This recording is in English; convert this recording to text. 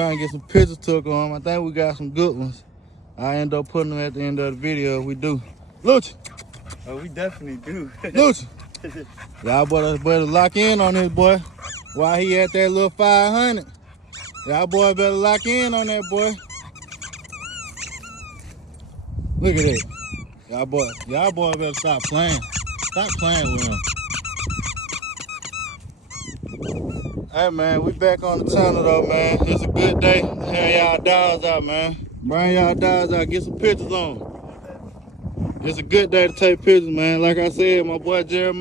Trying to get some pictures took on him. I think we got some good ones. I end up putting them at the end of the video if we do. Lucha. Oh, we definitely do. Lucha. Y'all better lock in on this boy while he at that little 500. Y'all boy better lock in on that boy. Look at that. Y'all boy better stop playing. Stop playing with him. Hey man, we back on the tunnel though, man. It's a good day. Have y'all dogs out, man. Bring y'all dogs out, get some pictures on. It's a good day to take pictures, man. Like I said, my boy Jeremiah.